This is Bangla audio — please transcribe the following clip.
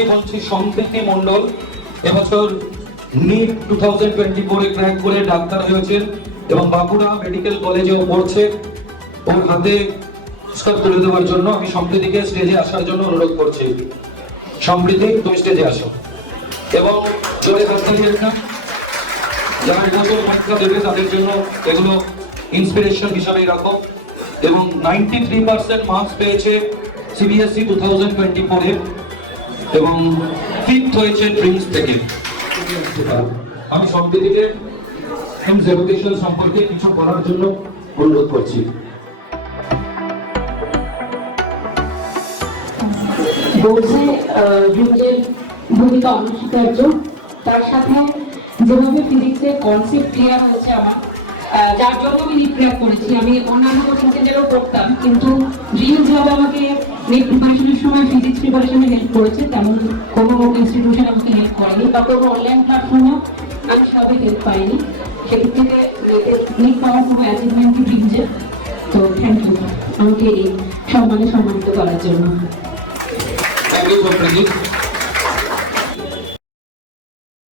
প্রথমেই বলছি সম্প্রীতি মণ্ডল এবছর নিট 2024 ক্র্যাক করে ডাক্তার হয়েছেন এবং বাঁকুড়া মেডিকেল কলেজেও পড়ছে। ওর হাতে পুরস্কার তুলে দেওয়ার জন্য আমি সম্প্রীতিকে স্টেজে আসার জন্য অনুরোধ করছি। সম্প্রীতি, তুমি স্টেজে আসো এবং জোরে হাততালি একটা। যারা এবছর পরীক্ষা দেবে তাদের জন্য এগুলো ইন্সপিরেশন হিসাবেই রাখো। এবং 93% মার্কস পেয়েছে সিবিএসই 2024 এবং ফিফথ হয়েছে ড্রিমস থেকে। আমি সম্প্রীতিকে এমস এডুকেশন সম্পর্কে কিছু বলার জন্য অনুরোধ করছি। বলছে যুগের ভূমিকা অনস্বীকার্য, তার সাথে যেভাবে ফিজিক্সের কনসেপ্ট ক্লিয়ার হয়েছে আমার, যার জন্য আমি নিট ক্র্যাক করেছি। আমি অন্যান্য কোচিং সেন্টারেও পড়তাম, কিন্তু ড্রিমস যেভাবে আমাকে নিট প্রিপারেশনের সময় ফিজিক্স প্রিপারেশনে হেল্প করেছে, তেমন কোনো ইনস্টিটিউশন আমাকে হেল্প করেনি বা কোনো অনলাইন প্ল্যাটফর্মও আমি সেভাবে হেল্প পাইনি। সেদিক থেকে নিট পাওয়ার কোনো অ্যাচিভমেন্ট ড্রিমসের। তো থ্যাংক ইউ আমাকে এই সম্মানে সম্মানিত করার জন্য। Thank you.